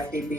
FTP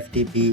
FTP